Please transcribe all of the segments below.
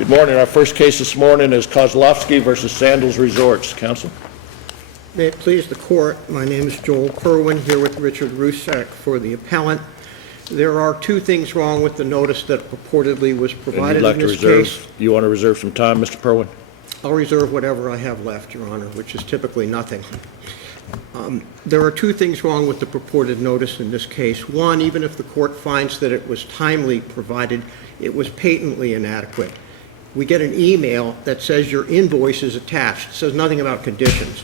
Good morning. Our first case this morning is Kozlowski versus Sandals Resorts. Counsel? May it please the court, my name is Joel Kerwin, here with Richard Rusak for the appellant. There are two things wrong with the notice that purportedly was provided in this case. You want to reserve some time, Mr. Perwin? I'll reserve whatever I have left, Your Honor, which is typically nothing. There are two things wrong with the purported notice in this case. One, even if the court finds that it was timely provided, it was patently inadequate. We get an email that says your invoice is attached. It says nothing about conditions.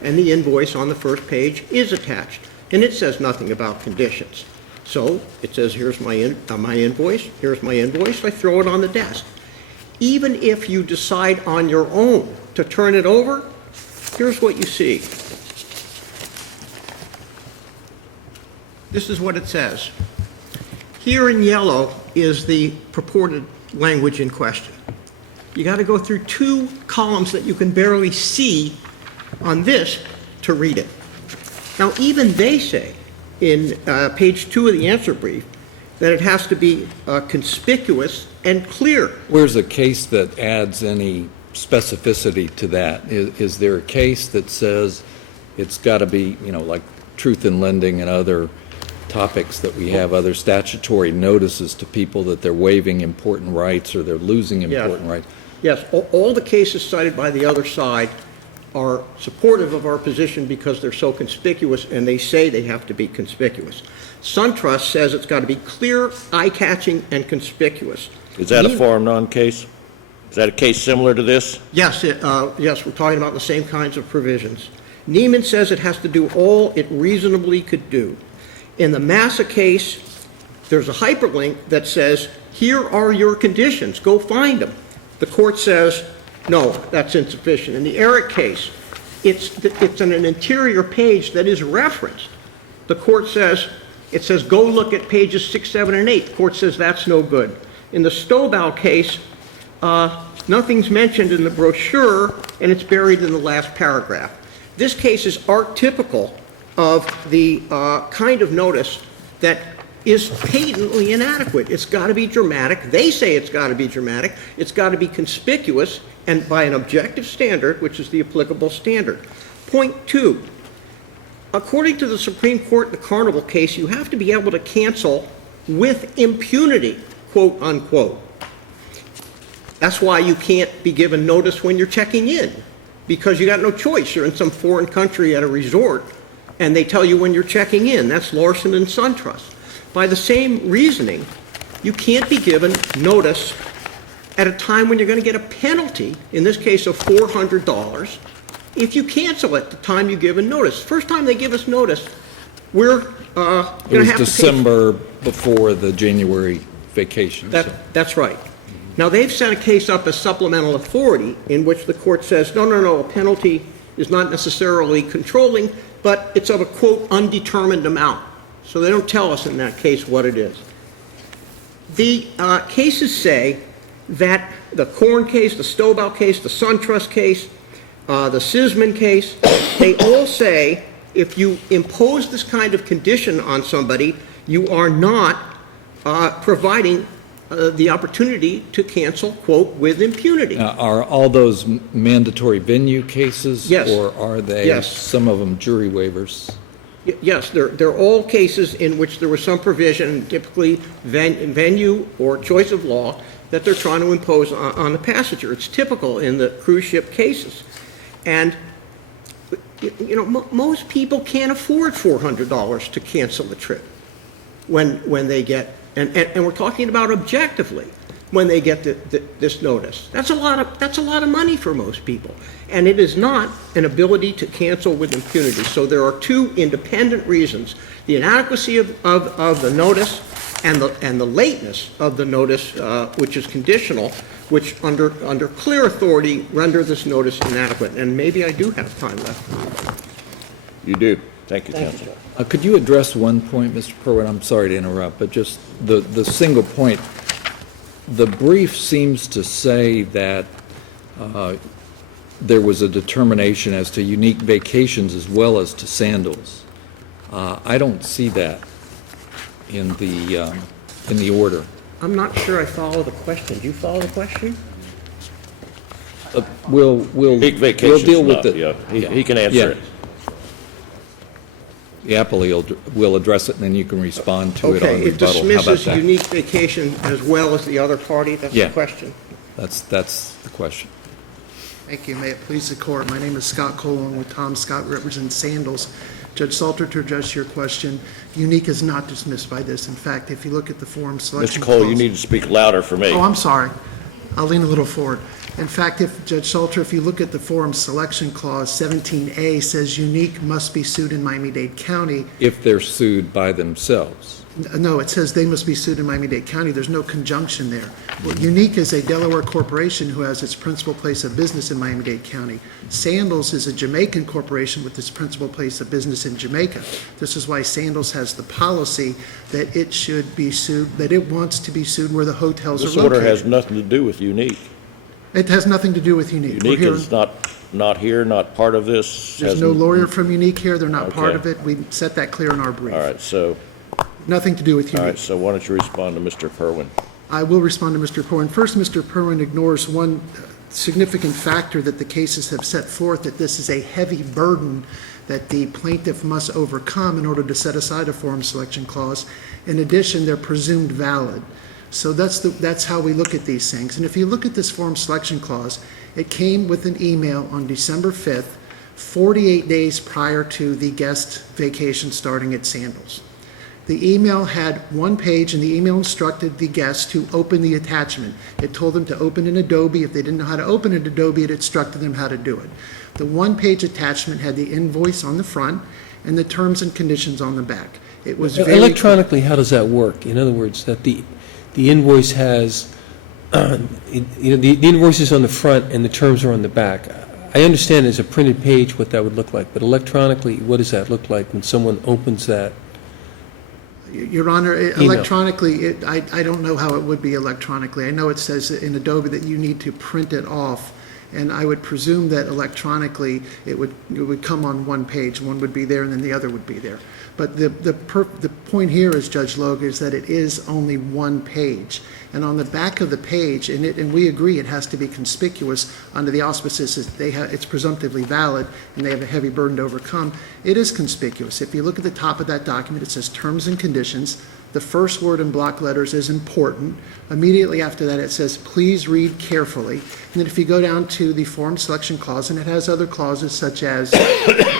And the invoice on the first page is attached, and it says nothing about conditions. So it says, here's my invoice, here's my invoice, I throw it on the desk. Even if you decide on your own to turn it over, here's what you see. This is what it says. Here in yellow is the purported language in question. You got to go through two columns that you can barely see on this to read it. Now, even they say in page 2 of the answer brief that it has to be conspicuous and clear. Where's a case that adds any specificity to that? Is there a case that says it's got to be, like truth in lending and other topics that we have, other statutory notices to people that they're waiving important rights or they're losing important rights? Yes, all the cases cited by the other side are supportive of our position because they're so conspicuous, and they say they have to be conspicuous. SunTrust says it's got to be clear, eye-catching, and conspicuous. Is that a forum non-case? Is that a case similar to this? Yes, yes, we're talking about the same kinds of provisions. Neiman says it has to do all it reasonably could do. In the Massa case, there's a hyperlink that says, here are your conditions, go find them. The court says, no, that's insufficient. In the Eric case, it's on an interior page that is referenced. The court says, it says, go look at pages 6, 7, and 8. The court says that's no good. In the Stovall case, nothing's mentioned in the brochure, and it's buried in the last paragraph. This case is archetypical of the kind of notice that is patently inadequate. It's got to be dramatic. They say it's got to be dramatic. It's got to be conspicuous and by an objective standard, which is the applicable standard. Point 2, according to the Supreme Court in the Carnival case, you have to be able to cancel with impunity, quote unquote. That's why you can't be given notice when you're checking in, because you got no choice. You're in some foreign country at a resort, and they tell you when you're checking in. That's Larson and SunTrust. By the same reasoning, you can't be given notice at a time when you're going to get a penalty, in this case of $400, if you cancel at the time you give a notice. First time they give us notice, we're going to have to pay. It was December before the January vacation. That's right. Now, they've set a case up as supplemental authority in which the court says, no, a penalty is not necessarily controlling, but it's of a, quote, undetermined amount. So they don't tell us in that case what it is. The cases say that the Korn case, the Stovall case, the SunTrust case, the Sisman case, they all say if you impose this kind of condition on somebody, you are not providing the opportunity to cancel, quote, with impunity. Now, are all those mandatory venue cases? Yes. Or are they, some of them, jury waivers? Yes, they're all cases in which there was some provision, typically venue or choice of law, that they're trying to impose on the passenger. It's typical in the cruise ship cases. And, most people can't afford $400 to cancel the trip when they get, and we're talking about objectively, when they get this notice. That's a lot of money for most people. And it is not an ability to cancel with impunity. So there are two independent reasons: the inadequacy of the notice and the lateness of the notice, which is conditional, which under clear authority render this notice inadequate. And maybe I do have time left. You do. Thank you, counsel. Could you address one point, Mr. Perwin? I'm sorry to interrupt, but just the single point. The brief seems to say that there was a determination as to unique vacations as well as to Sandals. I don't see that in the order. I'm not sure I follow the question. Do you follow the question? We'll Unique deal Vacations, with not, it. yeah, he can answer Yeah. it. The appellee will address it, and then you can respond to it on Okay, it rebuttal. How about dismisses that? Unique Vacation as well as the other party? That's the Yeah. question. That's the question. Thank you. May it please the court. My name is Scott Cole, along with Tom Scott, represent Sandals. Judge Salter, to address your question, Unique is not dismissed by this. In fact, if you look at the forum selection Mr. Cole, you clause- need to speak louder for me. Oh, I'm sorry. I'll lean a little forward. In fact, if, Judge Salter, if you look at the forum selection clause, 17A says Unique must be sued in Miami-Dade County. If they're sued by themselves. No, it says they must be sued in Miami-Dade County. There's no conjunction there. Well, Unique is a Delaware corporation who has its principal place of business in Miami-Dade County. Sandals is a Jamaican corporation with its principal place of business in Jamaica. This is why Sandals has the policy that it should be sued, that it wants to be sued where the hotels are This located. order has nothing to do with Unique. It has nothing to do with Unique. We're Unique here- is not here, not part of this. There's no hasn't- lawyer from Unique here. They're not part Okay. of it. We set that clear in our brief. All right, so, Nothing to do with all right, Unique. so why don't you respond to Mr. Perwin? I will respond to Mr. Perwin. First, Mr. Perwin ignores one significant factor that the cases have set forth, that this is a heavy burden that the plaintiff must overcome in order to set aside a forum selection clause. In addition, they're presumed valid. So that's how we look at these things. And if you look at this forum selection clause, it came with an email on December 5th, 48 days prior to the guest vacation starting at Sandals. The email had one page, and the email instructed the guests to open the attachment. It told them to open in Adobe. If they didn't know how to open in Adobe, it instructed them how to do it. The one-page attachment had the invoice on the front and the terms and conditions on the back. It was very... Electronically, how does that work? In other words, that the invoice has, the invoice is on the front and the terms are on the back. I understand as a printed page what that would look like, but electronically, what does that look like when someone opens that? Your Honor, electronically, I don't know how it would be electronically. I know it says in Adobe that you need to print it off, and I would presume that electronically it would come on one page. One would be there, and then the other would be there. But the point here is, Judge Logue, is that it is only one page. And on the back of the page, and we agree it has to be conspicuous under the auspices that it's presumptively valid and they have a heavy burden to overcome, it is conspicuous. If you look at the top of that document, it says terms and conditions. The first word in block letters is important. Immediately after that, it says, please read carefully. And then if you go down to the forum selection clause, and it has other clauses such as how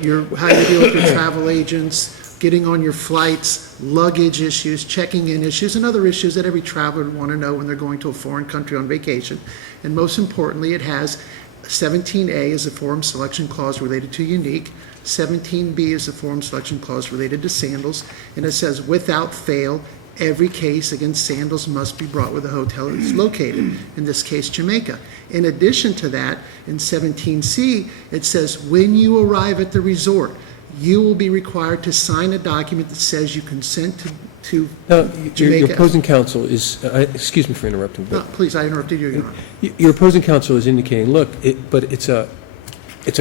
you deal with your travel agents, getting on your flights, luggage issues, checking in issues, and other issues that every traveler would want to know when they're going to a foreign country on vacation. And most importantly, it has 17A is a forum selection clause related to Unique, 17B is a forum selection clause related to Sandals, and it says, without fail, every case against Sandals must be brought where the hotel is located, in this case, Jamaica. In addition to that, in 17C, it says, when you arrive at the resort, you will be required to sign a document that says you consent to Your Jamaica. opposing counsel is, excuse me for interrupting, No, but please, I interrupted you, Your Honor. your opposing counsel is indicating, look, but it's a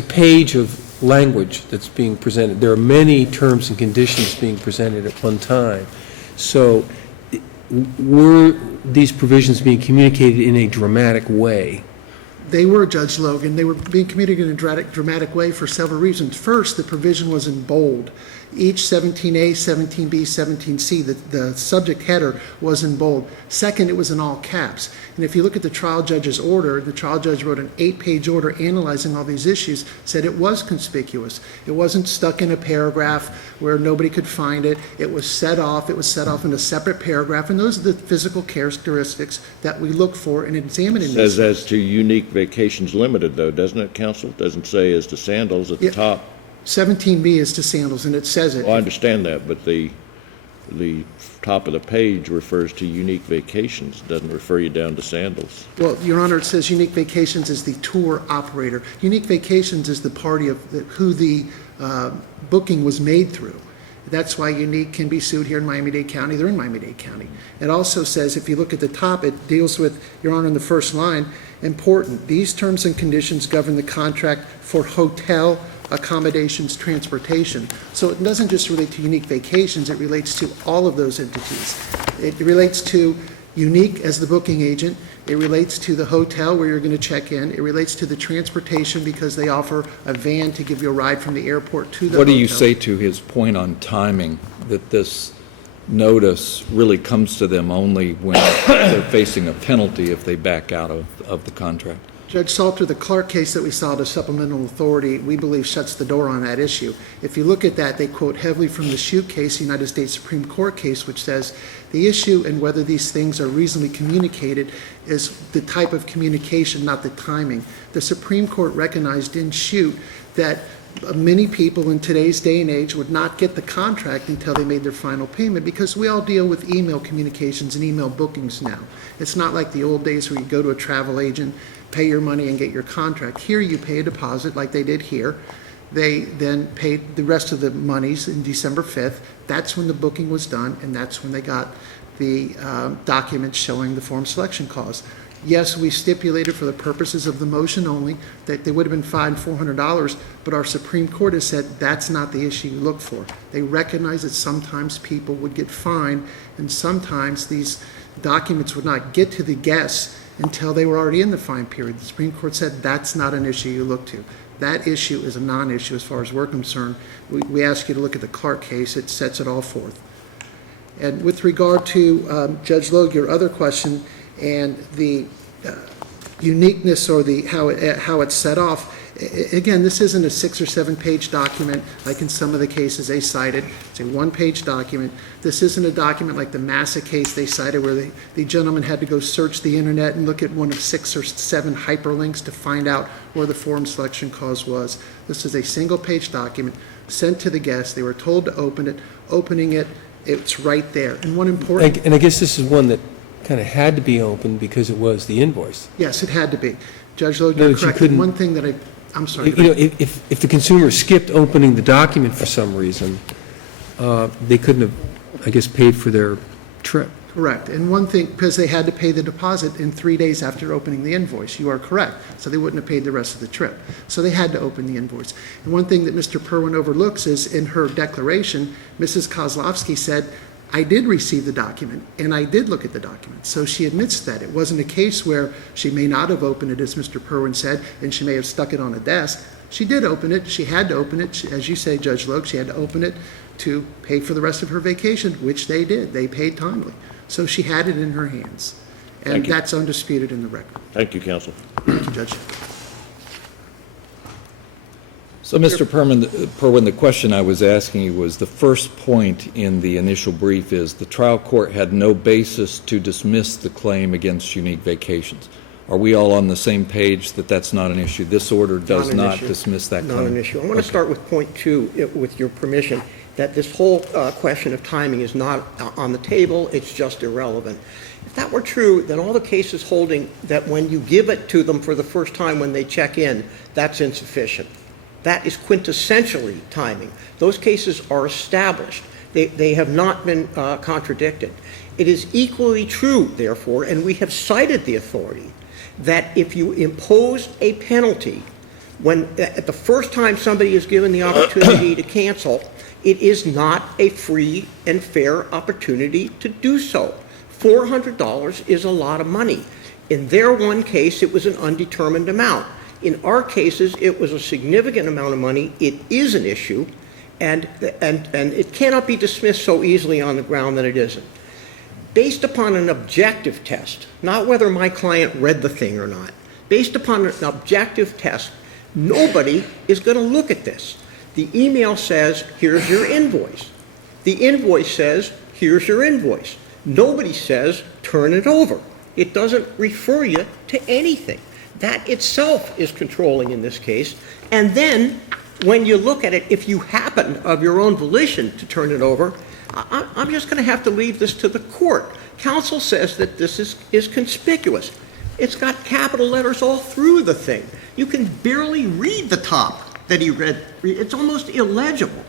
page of language that's being presented. There are many terms and conditions being presented at one time. So were these provisions being communicated in a dramatic way? They were, Judge Logan. They were being communicated in a dramatic way for several reasons. First, the provision was in bold. Each 17A, 17B, 17C, the subject header was in bold. Second, it was in all caps. And if you look at the trial judge's order, the trial judge wrote an 8-page order analyzing all these issues, said it was conspicuous. It wasn't stuck in a paragraph where nobody could find it. It was set off. It was set off in a separate paragraph. And those are the physical characteristics that we look for in examining these. Says as to Unique Vacations Limited, though, doesn't it, counsel? Doesn't say as to Sandals at the Yeah. top. 17B is to Sandals, and it says it. Well, I understand that, but the top of the page refers to Unique Vacations, doesn't refer you down to Sandals. Well, Your Honor, it says Unique Vacations is the tour operator. Unique Vacations is the party of who the booking was made through. That's why Unique can be sued here in Miami-Dade County. They're in Miami-Dade County. It also says, if you look at the top, it deals with, Your Honor, in the first line, important, these terms and conditions govern the contract for hotel accommodations, transportation. So it doesn't just relate to Unique Vacations, it relates to all of those entities. It relates to Unique as the booking agent. It relates to the hotel where you're going to check in. It relates to the transportation because they offer a van to give you a ride from the airport to the hotel. What do you say to his point on timing, that this notice really comes to them only when they're facing a penalty if they back out of the contract? Judge Salter, the Clark case that we saw to supplemental authority, we believe shuts the door on that issue. If you look at that, they quote heavily from the Shute case, United States Supreme Court case, which says the issue and whether these things are reasonably communicated is the type of communication, not the timing. The Supreme Court recognized in Shute that many people in today's day and age would not get the contract until they made their final payment, because we all deal with email communications and email bookings now. It's not like the old days where you go to a travel agent, pay your money, and get your contract. Here you pay a deposit like they did here. They then paid the rest of the monies in December 5th. That's when the booking was done, and that's when they got the documents showing the form selection clause. Yes, we stipulated for the purposes of the motion only that they would have been fined $400, but our Supreme Court has said that's not the issue you look for. They recognize that sometimes people would get fined, and sometimes these documents would not get to the guests until they were already in the fine period. The Supreme Court said that's not an issue you look to. That issue is a non-issue as far as we're concerned. We ask you to look at the Clark case. It sets it all forth. And with regard to Judge Logue, your other question, and the uniqueness or the how it's set off, again, this isn't a 6 or 7 page document like in some of the cases they cited. It's a 1-page document. This isn't a document like the Massa case they cited where the gentleman had to go search the internet and look at one of 6 or 7 hyperlinks to find out where the form selection clause was. This is a single-page document sent to the guests. They were told to open it. Opening it, it's right there. And one important... And I guess this is one that kind of had to be opened because it was the invoice. Yes, it had to be. Judge Logue, No, you're but you correct. couldn't- One thing that I'm sorry. You know, if the consumer skipped opening the document for some reason, they couldn't have, I guess, paid for their trip. Correct. And one thing, because they had to pay the deposit in 3 days after opening the invoice. You are correct. So they wouldn't have paid the rest of the trip. So they had to open the invoice. And one thing that Mr. Perwin overlooks is in her declaration, Mrs. Kozlowski said, I did receive the document, and I did look at the document. So she admits that. It wasn't a case where she may not have opened it, as Mr. Perwin said, and she may have stuck it on a desk. She did open it. She had to open it. As you say, Judge Logue, she had to open it to pay for the rest of her vacation, which they did. They paid timely. So she had it in her hands. And Thank you. that's undisputed in the record. Thank you, counsel. Thank you, Judge. So, Mr. Perwin, the question I was asking you was, the first point in the initial brief is the trial court had no basis to dismiss the claim against Unique Vacations. Are we all on the same page that that's not an issue? This order does Not an not issue. dismiss that claim? Not an issue. I want to start with point 2, with your permission, that this whole question of timing is not on the table, it's just irrelevant. If that were true, then all the cases holding that when you give it to them for the first time when they check in, that's insufficient. That is quintessentially timing. Those cases are established. They have not been contradicted. It is equally true, therefore, and we have cited the authority, that if you impose a penalty when at the first time somebody is given the opportunity to cancel, it is not a free and fair opportunity to do so. $400 is a lot of money. In their one case, it was an undetermined amount. In our cases, it was a significant amount of money. It is an issue, and it cannot be dismissed so easily on the ground that it isn't. Based upon an objective test, not whether my client read the thing or not, based upon an objective test, nobody is going to look at this. The email says, here's your invoice. The invoice says, here's your invoice. Nobody says, turn it over. It doesn't refer you to anything. That itself is controlling in this case. And then, when you look at it, if you happen of your own volition to turn it over, I'm just going to have to leave this to the court. Counsel says that this is conspicuous. It's got capital letters all through the thing. You can barely read the top that he read. It's almost illegible.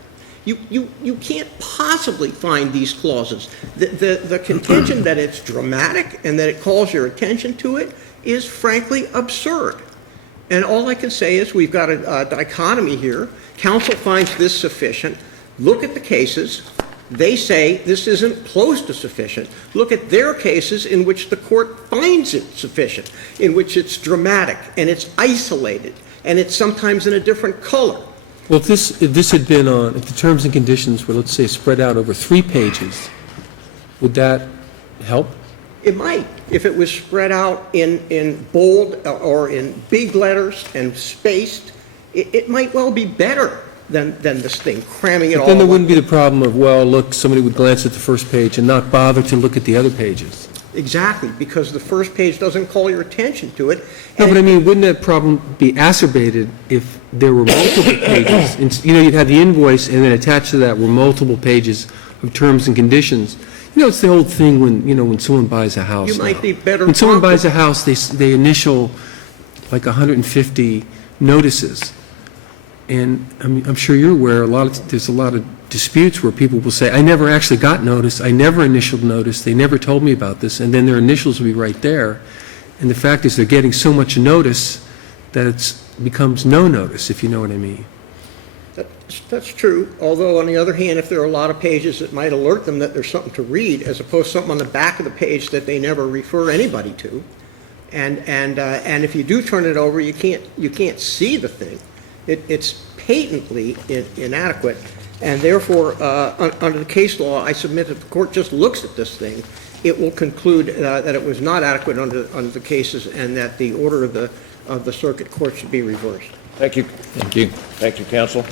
You can't possibly find these clauses. The contention that it's dramatic and that it calls your attention to it is frankly absurd. And all I can say is we've got a dichotomy here. Counsel finds this sufficient. Look at the cases. They say this isn't close to sufficient. Look at their cases in which the court finds it sufficient, in which it's dramatic, and it's isolated, and it's sometimes in a different color. Well, if this had been on, if the terms and conditions were, let's say, spread out over 3 pages, would that help? It might, if it was spread out in bold or in big letters and spaced, it might well be better than this thing, cramming it all. But then there in one- wouldn't be the problem of, well, look, somebody would glance at the first page and not bother to look at the other pages. Exactly, because the first page doesn't call your attention to it. No, and but I mean, wouldn't that problem be exacerbated if there were multiple pages? And, you know, you'd have the invoice, and then attached to that were multiple pages of terms and conditions. You know, it's the old thing when, you know, when someone buys a house You might now. be better When someone prompted. buys a house, they initial like 150 notices. And I'm sure you're aware, there's a lot of disputes where people will say, I never actually got notice, I never initialed notice, they never told me about this, and then their initials will be right there. And the fact is, they're getting so much notice that it becomes no notice, if you know what I mean. That's true, although on the other hand, if there are a lot of pages that might alert them that there's something to read, as opposed to something on the back of the page that they never refer anybody to, and if you do turn it over, you can't see the thing. It's patently inadequate, and therefore, under the case law, I submit that the court just looks at this thing, it will conclude that it was not adequate under the cases, and that the order of the circuit court should be reversed. Thank you. Thank you. Thank you, counsel.